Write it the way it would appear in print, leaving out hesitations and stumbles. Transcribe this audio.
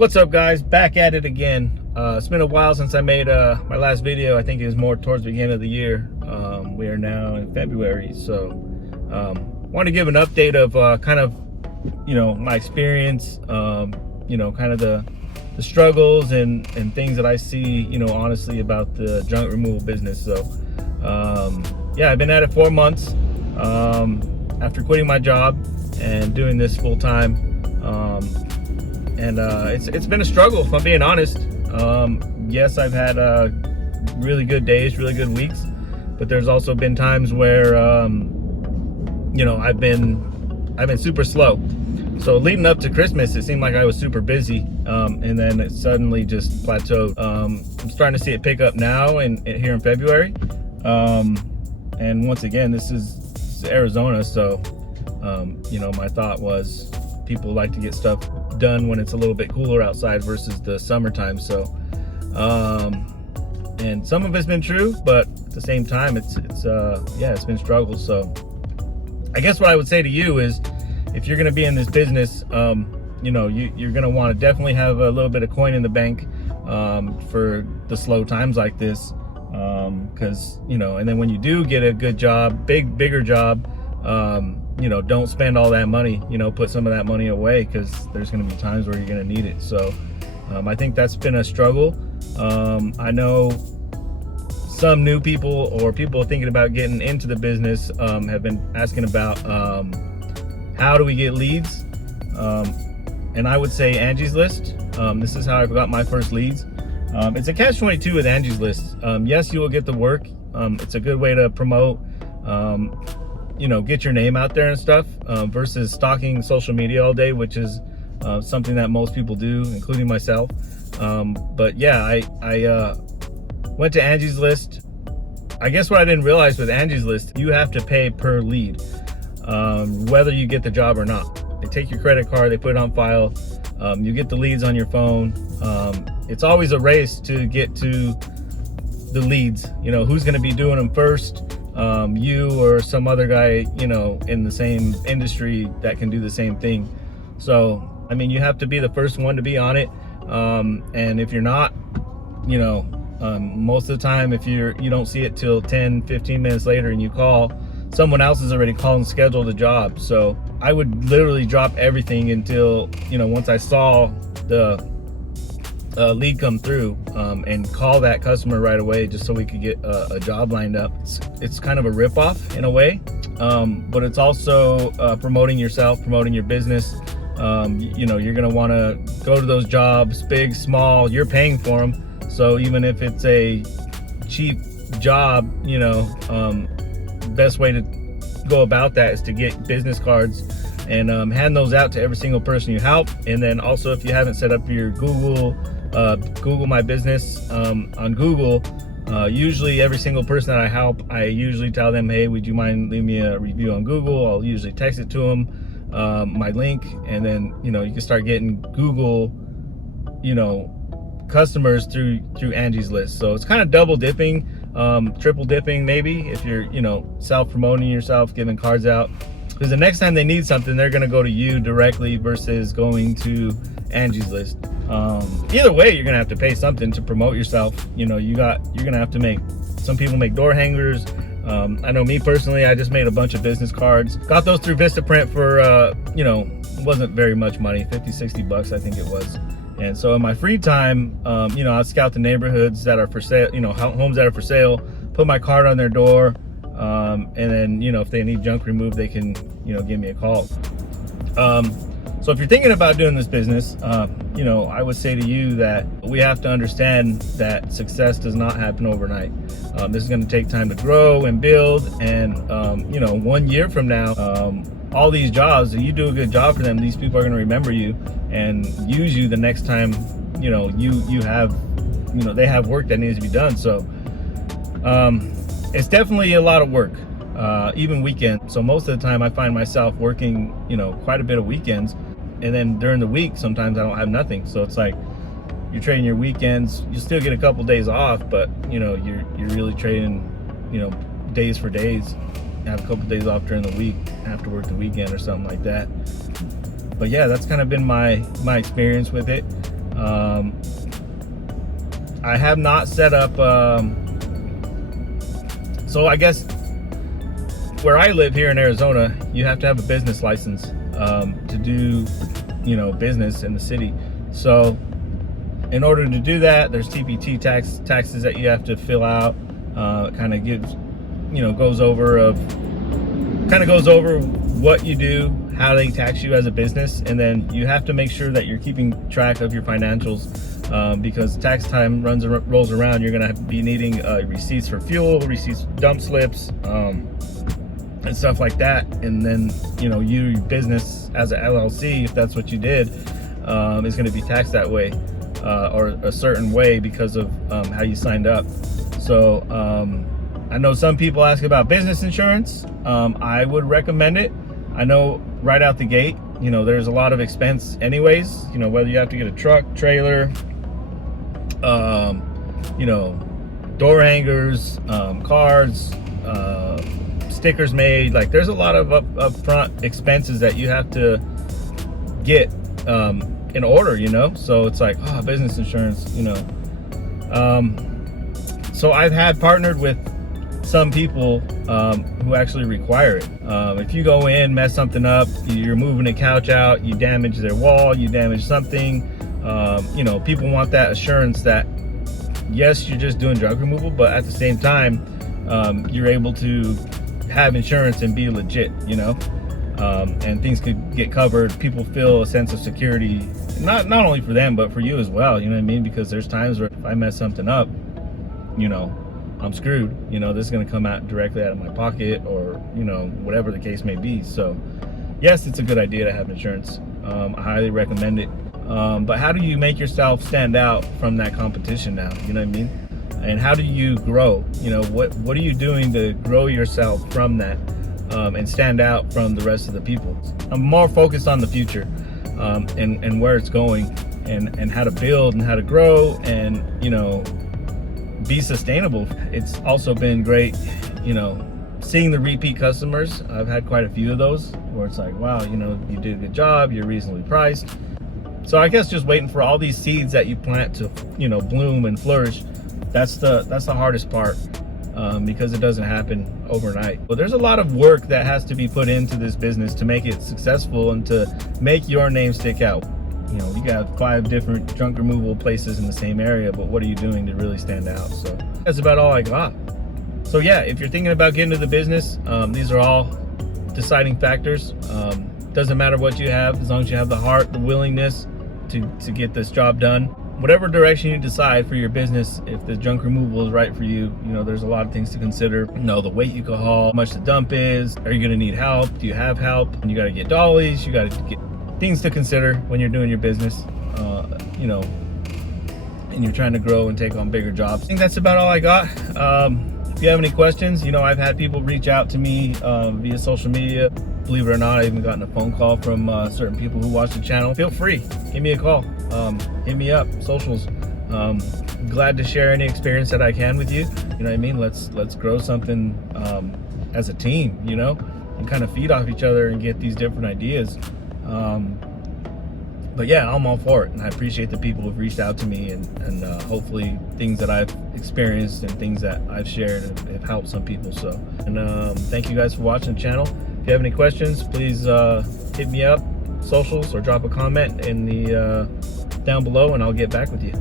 What's up, guys? Back at it again. It's been a while since I made my last video. I think it was more towards the beginning of the year. We are now in February, so want to give an update of kind of my experience, kind of the struggles and things that I see, honestly, about the junk removal business. So yeah, I've been at it 4 months after quitting my job and doing this full time. And it's been a struggle, if I'm being honest. Yes, I've had really good days, really good weeks, but there's also been times where I've been super slow. So leading up to Christmas, it seemed like I was super busy, and then it suddenly just plateaued. I'm starting to see it pick up now and here in February. And once again, this is Arizona, so my thought was people like to get stuff done when it's a little bit cooler outside versus the summertime. So and some of it's been true, but at the same time it's been struggle. So I guess what I would say to you is, if you're going to be in this business, you're going to want to definitely have a little bit of coin in the bank for the slow times like this, because and then when you do get a good job, bigger job, don't spend all that money. Put some of that money away, because there's going to be times where you're going to need it. So I think that's been a struggle. I know some new people or people thinking about getting into the business have been asking about how do we get leads, and I would say Angie's List. This is how I got my first leads. It's a catch-22 with Angie's List. Yes, you will get the work. It's a good way to promote, get your name out there and stuff, versus stalking social media all day, which is something that most people do, including myself. But yeah, I went to Angie's List. I guess what I didn't realize with Angie's List, you have to pay per lead, whether you get the job or not. They take your credit card, they put it on file, you get the leads on your phone. It's always a race to get to the leads. Who's going to be doing them first, you or some other guy in the same industry that can do the same thing. So I mean, you have to be the first one to be on it, and if you're not, most of the time, if you don't see it till 10-15 minutes later and you call, someone else has already called and scheduled a job. So I would literally drop everything until once I saw the lead come through, and call that customer right away, just so we could get a job lined up. It's kind of a rip-off in a way, but it's also promoting yourself, promoting your business. You're gonna want to go to those jobs, big, small, you're paying for them. So even if it's a cheap job, best way to go about that is to get business cards and hand those out to every single person you help. And then also, if you haven't set up your Google My Business on Google, usually every single person that I help, I usually tell them, hey, would you mind leaving me a review on Google? I'll usually text it to them, my link, and then you can start getting Google customers through Angie's List. So it's kind of double dipping, triple dipping maybe, if you're self-promoting yourself, giving cards out, because the next time they need something, they're going to go to you directly versus going to Angie's List. Either way, you're gonna have to pay something to promote yourself. You're gonna have to make, some people make door hangers. I know me personally, I just made a bunch of business cards, got those through Vistaprint for wasn't very much money, 50-60 bucks I think it was. And so in my free time, I scout the neighborhoods that are for sale, homes that are for sale, put my card on their door, and then if they need junk removed, they can give me a call. So if you're thinking about doing this business, I would say to you that we have to understand that success does not happen overnight. This is going to take time to grow and build, and 1 year from now, all these jobs, if you do a good job for them, these people are going to remember you and use you the next time you have they have work that needs to be done. So it's definitely a lot of work, even weekends. So most of the time I find myself working quite a bit of weekends, and then during the week sometimes I don't have nothing. So it's like you're trading your weekends. You still get a couple days off, but you're really trading days for days. Have a couple days off during the week, have to work the weekend or something like that. But yeah, that's kind of been my experience with it. I have not set up, so I guess where I live here in Arizona, you have to have a business license to do, business in the city. So in order to do that, there's TPT taxes that you have to fill out. It kind of gives, goes over what you do, how they tax you as a business, and then you have to make sure that you're keeping track of your financials, because tax time rolls around. You're gonna be needing receipts for fuel, receipts, dump slips, and stuff like that. And then your business as an LLC, if that's what you did, is going to be taxed that way, or a certain way because of how you signed up. So I know some people ask about business insurance. I would recommend it. I know right out the gate, there's a lot of expense anyways, whether you have to get a truck, trailer, door hangers, cards, stickers made. Like, there's a lot of upfront expenses that you have to get in order, so it's like, business insurance, so I've had partnered with some people who actually require it. If you go in, mess something up, you're moving a couch out, you damage their wall, you damage something, people want that assurance that yes, you're just doing junk removal, but at the same time, you're able to have insurance and be legit, and things could get covered. People feel a sense of security, not only for them, but for you as well, because there's times where if I mess something up, I'm screwed. This is going to come out directly out of my pocket, or whatever the case may be. So yes, it's a good idea to have insurance. I highly recommend it. But how do you make yourself stand out from that competition now? And how do you grow? What are you doing to grow yourself from that, and stand out from the rest of the people? I'm more focused on the future, and where it's going, and how to build and how to grow, and be sustainable. It's also been great, seeing the repeat customers. I've had quite a few of those where it's like, wow, you did a good job, you're reasonably priced. So I guess just waiting for all these seeds that you plant to, bloom and flourish. That's the hardest part, because it doesn't happen overnight. But there's a lot of work that has to be put into this business to make it successful and to make your name stick out. You got 5 different junk removal places in the same area, but what are you doing to really stand out? So that's about all I got. So yeah, if you're thinking about getting into the business, these are all deciding factors. Doesn't matter what you have, as long as you have the heart, the willingness to get this job done. Whatever direction you decide for your business, if the junk removal is right for you, there's a lot of things to consider. The weight you can haul, how much the dump is, are you going to need help? Do you have help? You got to get dollies, you got to get things to consider when you're doing your business, and you're trying to grow and take on bigger jobs. I think that's about all I got. If you have any questions, I've had people reach out to me via social media. Believe it or not, I even gotten a phone call from certain people who watch the channel. Feel free, give me a call, hit me up, socials. Glad to share any experience that I can with you. Let's grow something as a team, and kind of feed off each other and get these different ideas. But yeah, I'm all for it, and I appreciate the people who've reached out to me, and hopefully things that I've experienced and things that I've shared have helped some people. So, and thank you guys for watching the channel. If you have any questions, please hit me up, socials, or drop a comment in the down below, and I'll get back with you.